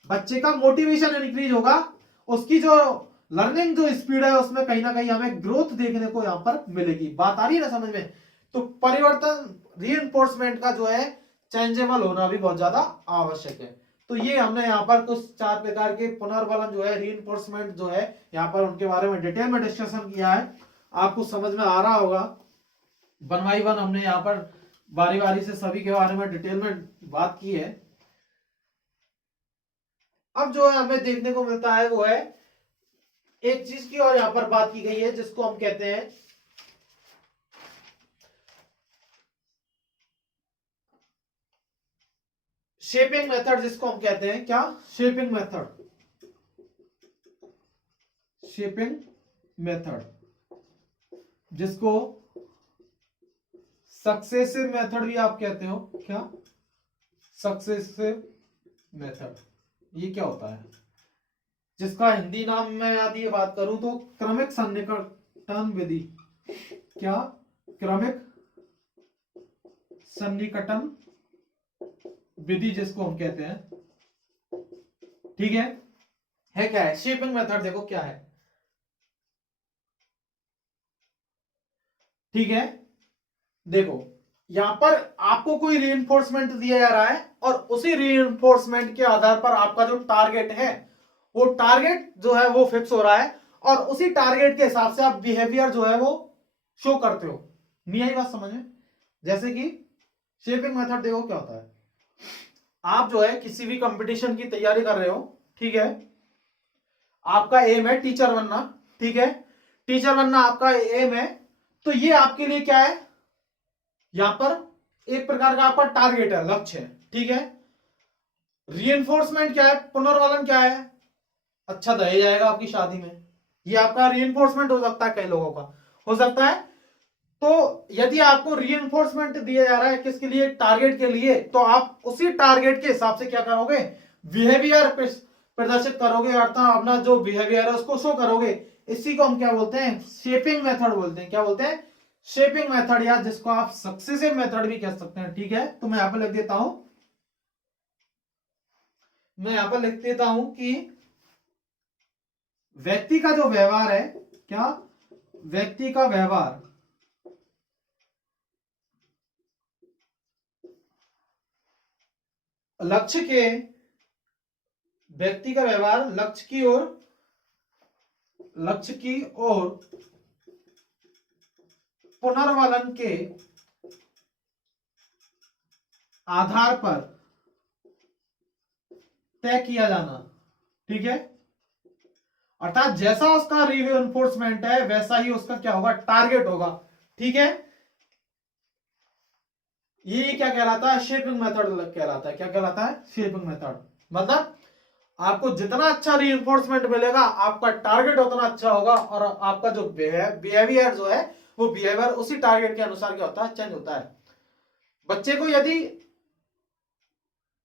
बच्चे का मोटिवेशन इंक्रीज होगा, उसकी जो लर्निंग जो स्पीड है उसमें कहीं ना कहीं हमें ग्रोथ देखने को यहां पर मिलेगी। बात आ रही है ना समझ में? तो परिवर्तन, रीइंफोर्समेंट का जो है चेंजेबल होना भी बहुत ज्यादा आवश्यक है। तो ये हमने यहाँ पर कुछ 4 प्रकार के पुनर्बलन जो है, रीइंफोर्समेंट जो है, यहाँ पर उनके बारे में डिटेल में डिस्कशन किया है। आपको समझ में आ रहा होगा, 1 by 1 हमने यहाँ पर बारी बारी से सभी के बारे में डिटेल में बात की है। अब जो है हमें देखने को मिलता है वो है एक चीज की और यहां पर बात की गई है जिसको हम कहते हैं शेपिंग मेथड, जिसको हम कहते हैं क्या, शेपिंग मेथड। शेपिंग मेथड जिसको सक्सेसिव मेथड भी आप कहते हो। क्या? सक्सेसिव मेथड, ये क्या होता है? जिसका हिंदी नाम में यदि बात करूं तो क्रमिक सन्निकटन विधि। क्या? क्रमिक सन्निकटन विधि जिसको हम कहते हैं। ठीक है क्या है शेपिंग मेथड? देखो क्या है, ठीक है, देखो यहां पर आपको कोई रीइंफोर्समेंट दिया जा रहा है और उसी रीइंफोर्समेंट के आधार पर आपका जो टारगेट है वो टारगेट जो है वो फिक्स हो रहा है, और उसी टारगेट के हिसाब से आप बिहेवियर जो है वो शो करते हो। नहीं आई बात समझ में? जैसे कि शेपिंग मेथड देखो क्या होता है, आप जो है किसी भी कंपटीशन की तैयारी कर रहे हो, ठीक है, आपका एम है टीचर बनना, ठीक है, टीचर बनना आपका एम है, तो ये आपके लिए क्या है, यहां पर एक प्रकार का आपका टारगेट है, लक्ष्य है, ठीक है। रीइंफोर्समेंट क्या है, पुनर्वालन क्या है, अच्छा दहेज आएगा आपकी शादी में, ये आपका रीइंफोर्समेंट हो सकता है, कई लोगों का हो सकता है। तो यदि आपको रीइंफोर्समेंट दिया जा रहा है किसके लिए, टारगेट के लिए, तो आप उसी टारगेट के हिसाब से क्या करोगे, बिहेवियर प्रदर्शित करोगे, अर्थात अपना जो बिहेवियर है उसको शो करोगे। इसी को हम क्या बोलते हैं, शेपिंग मेथड बोलते हैं। क्या बोलते हैं, शेपिंग मेथड, या जिसको आप सक्सेसिव मेथड भी कह सकते हैं, ठीक है। तो मैं यहां पर लिख देता हूं, मैं यहां पर लिख देता हूं कि व्यक्ति का जो व्यवहार है, क्या, व्यक्ति का व्यवहार लक्ष्य के, व्यक्ति का व्यवहार लक्ष्य की ओर, लक्ष्य की ओर पुनर्वालन के आधार पर तय किया जाना, ठीक है। अर्थात जैसा उसका रीइंफोर्समेंट है वैसा ही उसका क्या होगा, टारगेट होगा, ठीक है। ये क्या कहलाता है, शेपिंग मेथड कहलाता है। क्या कहलाता है, शेपिंग मेथड। मतलब आपको जितना अच्छा रीइंफोर्समेंट मिलेगा आपका टारगेट उतना अच्छा होगा, और आपका जो बिहेवियर जो है वो बिहेवियर उसी टारगेट के अनुसार क्या होता है, चेंज होता है। बच्चे को यदि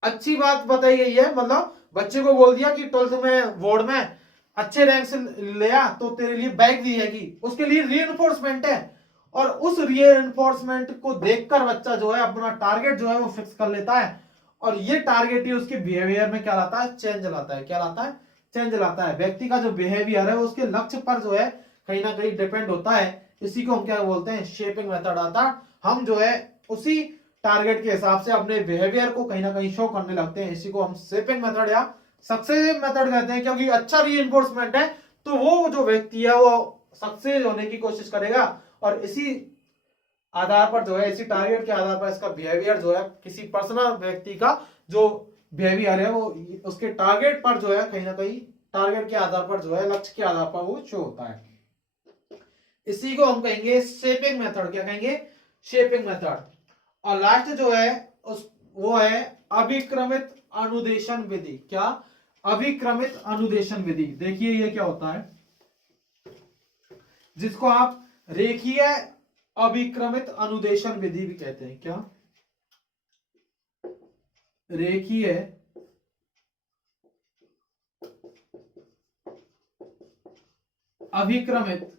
अच्छी बात बताई गई है, मतलब बच्चे को बोल दिया कि 12th में बोर्ड में अच्छे रैंक से ले आ तो तेरे लिए बाइक दी जाएगी, उसके लिए रीइंफोर्समेंट है, और उस रीइंफोर्समेंट को देखकर बच्चा जो है अपना टारगेट जो है वो फिक्स कर लेता है, और ये टारगेट ही उसके बिहेवियर में क्या लाता है, चेंज लाता है। क्या लाता है, चेंज लाता है। व्यक्ति का जो बिहेवियर है वो उसके लक्ष्य पर जो है कहीं ना कहीं डिपेंड होता है। इसी को हम क्या बोलते हैं, शेपिंग मेथड आता। हम जो है उसी टारगेट के हिसाब से अपने बिहेवियर को कहीं ना कहीं शो करने लगते हैं। इसी को हम शेपिंग मेथड या सक्सेसिव मेथड कहते हैं, क्योंकि अच्छा रीइंफोर्समेंट है तो वो जो व्यक्ति है वो सक्सेस होने की कोशिश करेगा, और इसी आधार पर जो है, इसी टारगेट के आधार पर इसका बिहेवियर जो है, किसी पर्सनल व्यक्ति का जो बिहेवियर है वो उसके टारगेट पर जो है कहीं ना कहीं टारगेट के आधार पर जो है, लक्ष्य के आधार पर वो शो होता है। इसी को हम कहेंगे शेपिंग मेथड। क्या कहेंगे, शेपिंग मेथड। और लास्ट जो है उस वो है अभिक्रमित अनुदेशन विधि। क्या, अभिक्रमित अनुदेशन विधि। देखिए ये क्या होता है, जिसको आप रेखीय अभिक्रमित अनुदेशन विधि भी कहते हैं। क्या, रेखीय अभिक्रमित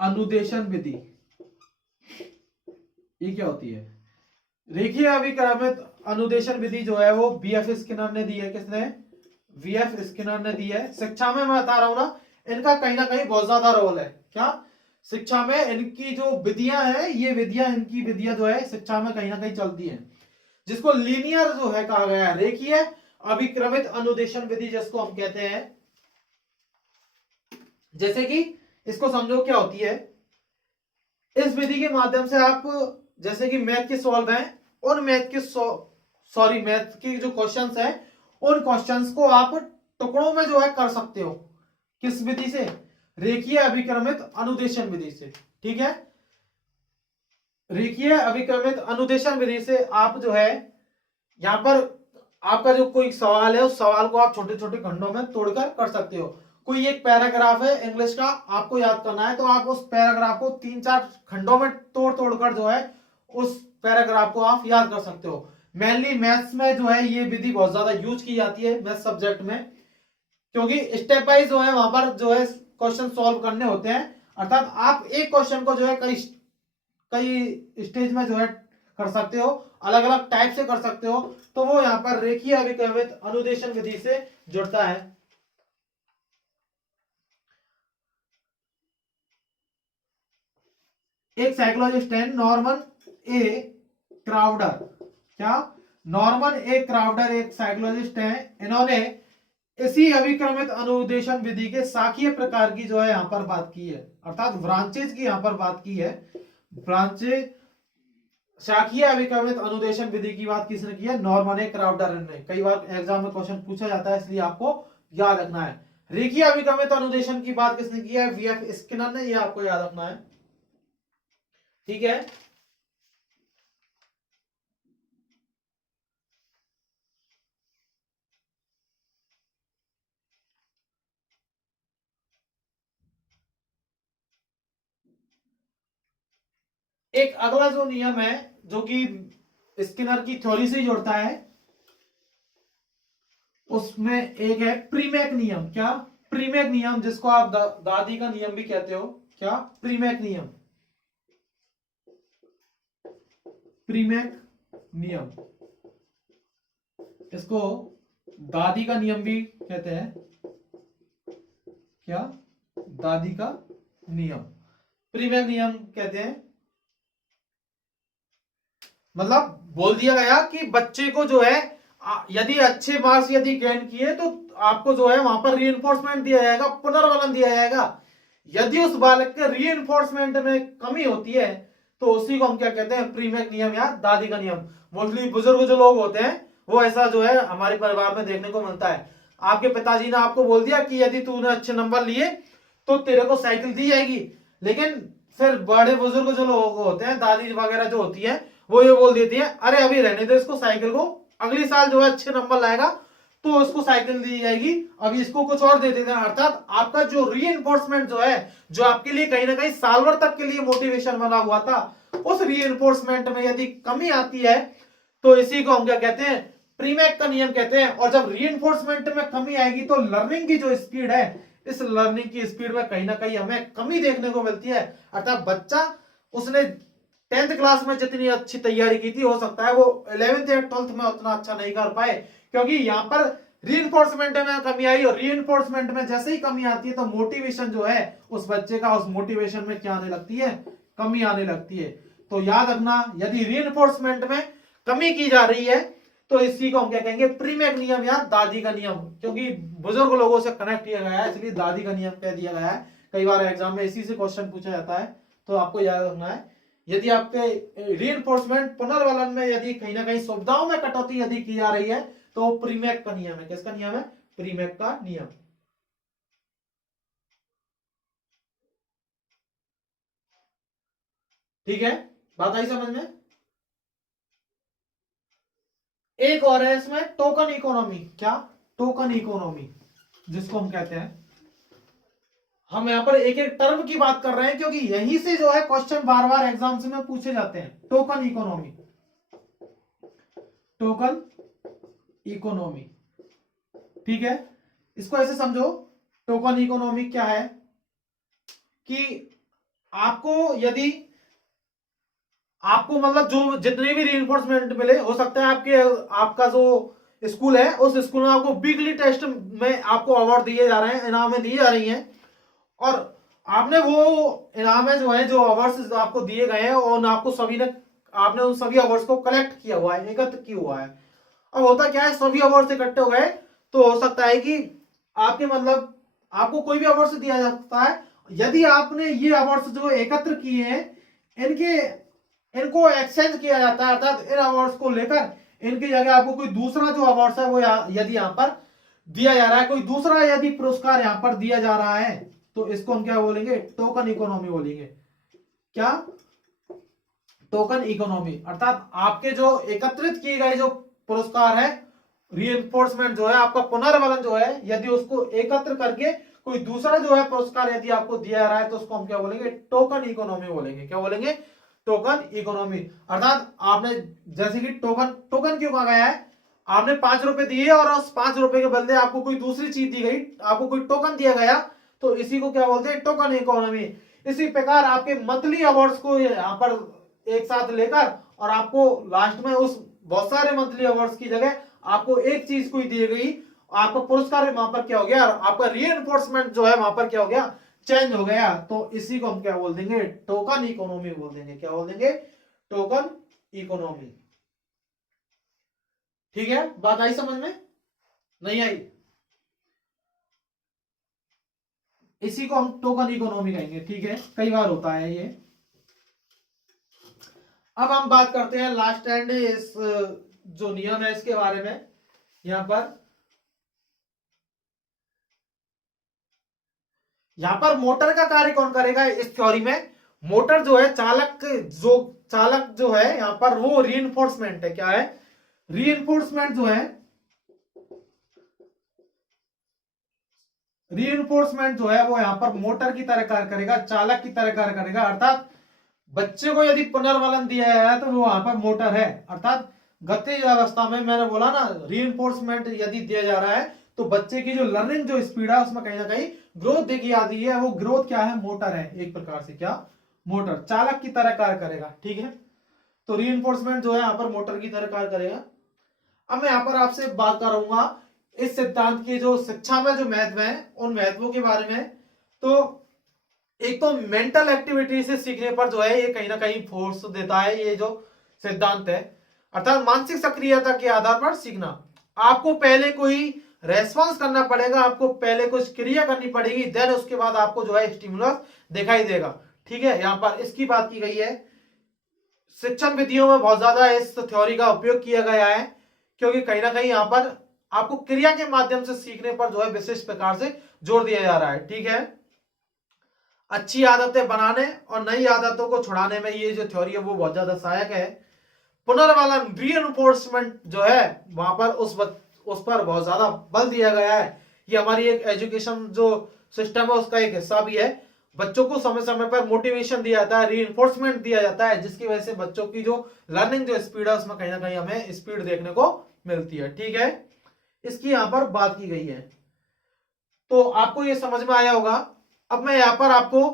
अनुदेशन विधि, ये क्या होती है, रेखीय अभिक्रमित अनुदेशन विधि जो है वो बीएफ स्किनर ने दी है। किसने, वीएफ स्किनर ने दी है। शिक्षा में मैं बता रहा हूं ना, इनका कहीं ना कहीं बहुत ज्यादा रोल है। क्या, शिक्षा में इनकी जो विधियां हैं, ये विधियां, इनकी विधियां जो है शिक्षा में कहीं ना कहीं चलती हैं, जिसको लीनियर जो है कहा गया है, रेखीय अभिक्रमित अनुदेशन विधि जिसको हम कहते हैं। जैसे कि इसको समझो क्या होती है, इस विधि के माध्यम से आप जैसे कि मैथ के सॉल्व हैं, उन मैथ के जो क्वेश्चंस हैं, उन क्वेश्चंस को आप टुकड़ों में जो है कर सकते हो। किस विधि से, रेखीय अभिक्रमित अनुदेशन विधि से, ठीक है। रेखीय अभिक्रमित अनुदेशन विधि से आप जो है यहां पर आपका जो कोई सवाल है उस सवाल को आप छोटे छोटे खंडों में तोड़कर कर सकते हो। कोई एक पैराग्राफ है इंग्लिश का, आपको याद करना है, तो आप उस पैराग्राफ को 3-4 खंडों में तोड़ तोड़कर जो है उस पैराग्राफ को आप याद कर सकते हो। मेनली मैथ्स में जो है ये विधि बहुत ज्यादा यूज की जाती है मैथ सब्जेक्ट में, क्योंकि स्टेप वाइज जो है वहां पर जो है क्वेश्चन सॉल्व करने होते हैं। अर्थात आप एक क्वेश्चन को जो है कई कई स्टेज में जो है कर सकते हो, अलग अलग टाइप से कर सकते हो, तो वो यहाँ पर रेखीय अभिक्रमित अनुदेशन विधि से जुड़ता है। एक साइकोलॉजिस्ट है नॉर्मन ए क्राउडर। क्या, नॉर्मन ए क्राउडर एक साइकोलॉजिस्ट है, इन्होंने इसी अभिक्रमित अनुदेशन विधि के शाखीय प्रकार की जो है यहां पर बात की है, अर्थात ब्रांचेज की यहां पर बात की है। ब्रांचेज, शाखीय अभिक्रमित अनुदेशन विधि की बात किसने की है, नॉर्मन ए क्राउडर ने। कई बार एग्जाम में क्वेश्चन पूछा जाता है, इसलिए आपको याद रखना है। रेखीय अभिगमित अनुदेशन की बात किसने की है? वीएफ स्किनर ने, ये आपको याद रखना है, ठीक है। एक अगला जो नियम है जो कि स्किनर की थ्योरी से जुड़ता है, उसमें एक है प्रीमैक नियम। क्या? प्रीमैक नियम, जिसको आप दादी का नियम भी कहते हो। क्या? प्रीमैक नियम। प्रीमैक नियम, इसको दादी का नियम भी कहते हैं। क्या? दादी का नियम, प्रीमैक नियम कहते हैं। मतलब बोल दिया गया कि बच्चे को जो है यदि अच्छे मार्क्स यदि गेन किए तो आपको जो है वहां पर रीइंफोर्समेंट दिया जाएगा, पुनर्बलन दिया जाएगा। यदि उस बालक के रीइंफोर्समेंट में कमी होती है तो उसी को हम क्या कहते हैं? प्रीमैक नियम या दादी का नियम। मोस्टली बुजुर्ग जो लोग होते हैं वो ऐसा जो है हमारे परिवार में देखने को मिलता है। आपके पिताजी ने आपको बोल दिया कि यदि तूने अच्छे नंबर लिए तो तेरे को साइकिल दी जाएगी, लेकिन फिर बड़े बुजुर्ग जो लोग होते हैं, दादी वगैरह जो होती है, वो ये बोल देती है अरे अभी रहने दो इसको साइकिल को, अगली साल जो है अच्छे नंबर लाएगा तो उसको साइकिल दी जाएगी, अभी इसको कुछ और दे देते हैं। अर्थात आपका जो रीइंफोर्समेंट जो है, जो आपके लिए कहीं ना कहीं साल भर तक के लिए मोटिवेशन बना हुआ था, उस रीइंफोर्समेंट में यदि कमी आती है तो इसी को हम क्या कहते हैं? प्रीमैक का नियम कहते हैं। और जब रीइंफोर्समेंट में कमी आएगी तो लर्निंग की जो स्पीड है, इस लर्निंग की स्पीड में कहीं ना कहीं हमें कमी देखने को मिलती है। अर्थात बच्चा उसने 10th क्लास में जितनी अच्छी तैयारी की थी, हो सकता है वो 11th या 12th में उतना अच्छा नहीं कर पाए, क्योंकि यहाँ पर रीइंफोर्समेंट में कमी आई। और रीइंफोर्समेंट में जैसे ही कमी आती है तो मोटिवेशन जो है उस बच्चे का, उस मोटिवेशन में क्या आने लगती है? कमी आने लगती है। तो याद रखना, यदि रीइंफोर्समेंट में कमी की जा रही है तो इसी को हम क्या कहेंगे? प्रीमैक नियम या दादी का नियम। क्योंकि बुजुर्ग लोगों से कनेक्ट किया गया है इसलिए दादी का नियम कह दिया गया है। कई बार एग्जाम में इसी से क्वेश्चन पूछा जाता है, तो आपको याद रखना है। यदि आपके रीइंफोर्समेंट पुनर्वलन में यदि कहीं ना कहीं सुविधाओं में कटौती यदि की जा रही है तो प्रीमैक का नियम है। किसका नियम है? प्रीमैक का नियम। ठीक है, बात आई समझ में? एक और है इसमें टोकन इकोनॉमी। क्या? टोकन इकोनॉमी, जिसको हम कहते हैं, हम यहां पर एक एक टर्म की बात कर रहे हैं क्योंकि यहीं से जो है क्वेश्चन बार बार एग्जाम्स में पूछे जाते हैं। टोकन इकोनॉमी, टोकन इकोनॉमी, ठीक है। इसको ऐसे समझो, टोकन इकोनॉमी क्या है कि आपको यदि आपको मतलब जो जितने भी रीइंफोर्समेंट मिले, हो सकता है आपके आपका जो स्कूल है उस स्कूल में आपको वीकली टेस्ट में आपको अवार्ड दिए जा रहे हैं, इनामें दी जा रही हैं, और आपने वो इनामें जो है, जो अवार्ड्स आपको दिए गए हैं, और आपको सभी ने, आपने उन सभी अवार्ड्स को कलेक्ट किया हुआ है, एकत्र किया हुआ है। अब होता क्या है, सभी अवार्ड्स इकट्ठे हो गए तो हो सकता है कि आपके मतलब आपको कोई भी अवार्ड्स दिया जा सकता है। यदि आपने ये अवार्ड्स जो एकत्र किए हैं, इनके इनको एक्सचेंज किया जाता है, अर्थात इन अवार्ड्स को लेकर इनकी जगह आपको कोई दूसरा जो अवार्ड्स है वो यदि यहाँ पर दिया जा रहा है, कोई दूसरा यदि पुरस्कार यहाँ पर दिया जा रहा है, तो इसको हम क्या बोलेंगे? टोकन इकोनॉमी बोलेंगे। क्या? टोकन इकोनॉमी, अर्थात आपके जो एकत्रित किए गए जो पुरस्कार है, रीइंफोर्समेंट जो है, आपका पुनर्बलन जो है, यदि उसको एकत्र करके कोई दूसरा जो है पुरस्कार यदि आपको दिया जा रहा है तो उसको हम क्या बोलेंगे? टोकन इकोनॉमी बोलेंगे। क्या बोलेंगे? Token economy. अर्थात आपने जैसे कि टोकन, टोकन क्यों कहा गया है? आपने 5 रुपए दिए और उस 5 रुपए के बदले आपको कोई दूसरी चीज दी गई, आपको कोई टोकन दिया गया, तो इसी को क्या बोलते हैं? Token economy. इसी प्रकार आपके मंथली अवार्ड्स को यहाँ पर एक साथ लेकर और आपको लास्ट में उस बहुत सारे मंथली अवार्ड्स की जगह आपको एक चीज कोई दी गई, आपका पुरस्कार वहां पर क्या हो गया? आपका रीइंफोर्समेंट जो है वहां पर क्या हो गया? चेंज हो गया। तो इसी को हम क्या बोल देंगे? टोकन इकोनॉमी बोल देंगे। क्या बोल देंगे? Token economy. ठीक है, बात आई समझ में? नहीं आई? इसी को हम टोकन इकोनॉमी कहेंगे। ठीक है, कई बार होता है ये। अब हम बात करते हैं लास्ट एंड इस जो नियम है इसके बारे में। यहां पर यहां पर मोटर का कार्य कौन करेगा इस थ्योरी में? मोटर जो है चालक जो है यहां पर वो रीइंफोर्समेंट है। क्या है? रीइंफोर्समेंट जो है, रीइंफोर्समेंट जो है वो यहां पर मोटर की तरह कार्य करेगा, चालक की तरह कार्य करेगा। अर्थात बच्चे को यदि पुनर्वलन दिया गया है तो वो वहां पर मोटर है। अर्थात गतिज अवस्था में मैंने बोला ना, रीइंफोर्समेंट यदि दिया जा रहा है तो बच्चे की जो लर्निंग जो स्पीड है उसमें कहीं ना कहीं ग्रोथ देखी जाती है। वो ग्रोथ क्या है? मोटर है एक प्रकार से। क्या? मोटर चालक की तरह कार्य करेगा। ठीक है, तो रीइंफोर्समेंट जो है यहाँ पर मोटर की तरह कार्य करेगा। अब मैं यहाँ पर आपसे बात करूंगा इस सिद्धांत के जो शिक्षा में जो महत्व है उन महत्वों के बारे में। तो एक तो मेंटल एक्टिविटी से सीखने पर जो है ये कहीं ना कहीं फोर्स देता है ये जो सिद्धांत है। अर्थात मानसिक सक्रियता के आधार पर सीखना। आपको पहले कोई रेस्पॉन्स करना पड़ेगा, आपको पहले कुछ क्रिया करनी पड़ेगी, देन उसके बाद आपको जो है स्टिमुलस दिखाई देगा। ठीक है, यहां पर इसकी बात की गई है। शिक्षण विधियों में बहुत ज्यादा इस थ्योरी का उपयोग किया गया है, क्योंकि कहीं ना कहीं यहां पर आपको क्रिया के माध्यम से सीखने पर जो है विशेष प्रकार से जोर दिया जा रहा है। ठीक है, अच्छी आदतें बनाने और नई आदतों को छुड़ाने में ये जो थ्योरी है वो बहुत ज्यादा सहायक है। पुनर्वलन रीइंफोर्समेंट जो है वहां पर उस पर बहुत ज्यादा बल दिया गया है। ये हमारी एक एजुकेशन जो सिस्टम है उसका एक हिस्सा भी है। बच्चों को समय समय पर मोटिवेशन दिया जाता है, रीइंफोर्समेंट दिया जाता है, जिसकी वजह से बच्चों की जो लर्निंग जो स्पीड है उसमें कहीं ना कहीं हमें स्पीड देखने को मिलती है। ठीक है, इसकी यहां पर बात की गई है, तो आपको ये समझ में आया होगा। अब मैं यहां पर आपको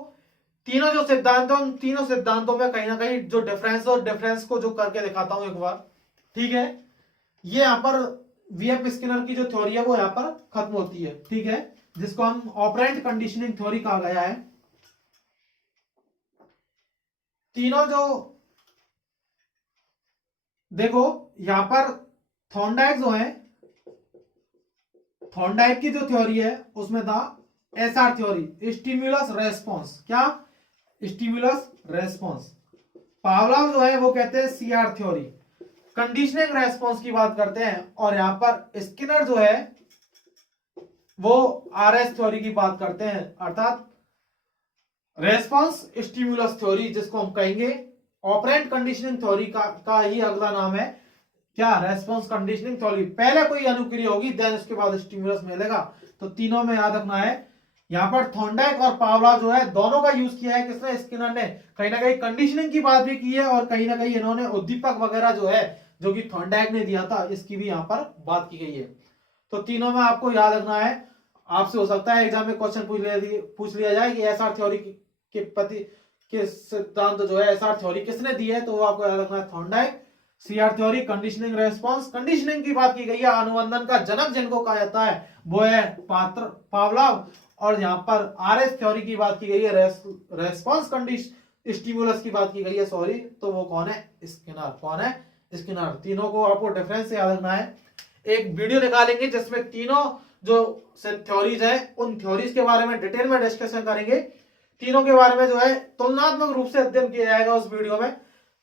तीनों जो सिद्धांत है उन तीनों सिद्धांतों में कहीं ना कहीं जो डिफरेंस और डिफरेंस को जो करके दिखाता हूं एक बार। ठीक है, ये यहां पर वीएफ स्किनर की जो थ्योरी है वो यहां पर खत्म होती है। ठीक है, जिसको हम ऑपरेंट कंडीशनिंग थ्योरी कहा गया है। तीनों जो देखो यहां पर थॉर्नडाइक जो है, थॉर्नडाइक की जो थ्योरी है उसमें था एसआर थ्योरी, स्टिमुलस रेस्पॉन्स। क्या? Stimulus response. पावलोव जो है वो कहते हैं सीआर थ्योरी, कंडीशनिंग रेस्पॉन्स की बात करते हैं। और यहां पर स्किनर जो है वो आरएस थ्योरी की बात करते हैं, अर्थात रेस्पॉन्स स्टिमुलस थ्योरी, जिसको हम कहेंगे ऑपरेंट कंडीशनिंग थ्योरी का ही अगला नाम है। क्या? Response conditioning theory. पहले कोई अनुक्रिया होगी देन उसके बाद स्टिमुलस मिलेगा। तो तीनों में याद रखना है। यहां पर थॉर्नडाइक और पावलोव जो है दोनों का यूज किया है। किसने? स्किनर ने। कहीं ना कहीं कंडीशनिंग की बात भी की है और कहीं ना कहीं इन्होंने उद्दीपक वगैरह जो है जो कि थॉर्नडाइक ने दिया था इसकी भी यहां पर बात की गई है। तो तीनों में आपको याद रखना है। आपसे हो सकता है एग्जाम में क्वेश्चन पूछ लिया जाए कि एसआर थ्योरी के प्रति के सिद्धांत जो है एसआर थ्योरी किसने दी है, तो वो आपको याद रखना है Thorndike. CR theory conditioning response, conditioning की बात की गई है। अनुबंधन का जनक जिनको कहा जाता है वो है पावलोव। और यहां पर आरएस थ्योरी की बात की गई है, रेस्पॉन्स कंडीशन स्टिमुलस की बात की गई है, सॉरी, तो वो कौन है? स्किनर। कौन है? स्किनर। तीनों को आपको डिफरेंस से याद रखना है। एक वीडियो निकालेंगे जिसमें तीनों जो थ्योरीज है उन थ्योरीज के बारे में डिटेल में डिस्कशन करेंगे। तीनों के बारे में जो है तुलनात्मक रूप से अध्ययन किया जाएगा उस वीडियो में,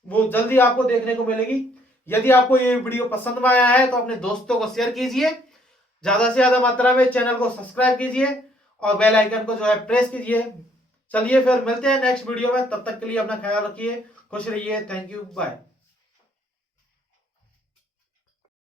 वो जल्दी आपको देखने को मिलेगी। यदि आपको ये वीडियो पसंद में आया है तो अपने दोस्तों को शेयर कीजिए, ज्यादा से ज्यादा मात्रा में चैनल को सब्सक्राइब कीजिए और बेल आइकन को जो है प्रेस कीजिए। चलिए फिर मिलते हैं नेक्स्ट वीडियो में, तब तक के लिए अपना ख्याल रखिए, खुश रहिए। Thank you, bye.